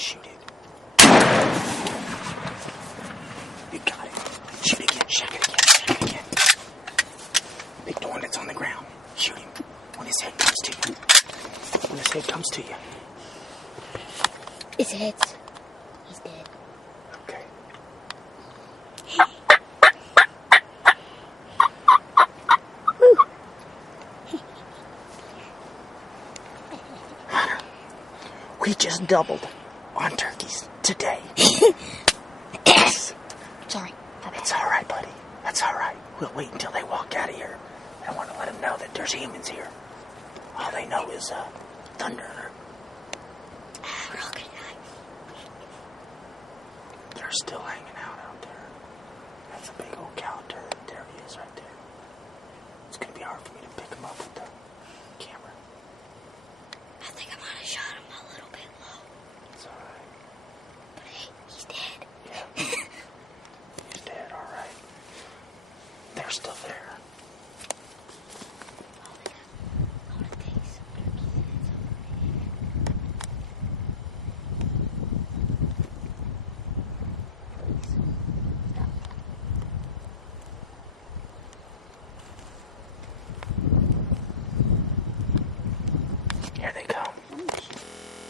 shoot it. You got it. Shoot again, shoot it again, shoot it again. Pick the one that's on the ground. Shoot him when his head comes to you. When his head comes to you. His head's... He's dead. Okay. We just doubled on turkeys today. Yes. Sorry. It's all right, buddy. That's all right. We'll wait until they walk out of here. I don't want to let them know that there's humans here. All they know is thunder. Rocket. They're still hanging out there. That's a big old cow turd. There he is right there. It's going to be hard for me to pick him up with the camera. I think I might have shot him a little bit low. It's all right. But hey, he's dead. Yeah. He's dead, all right. They're still there.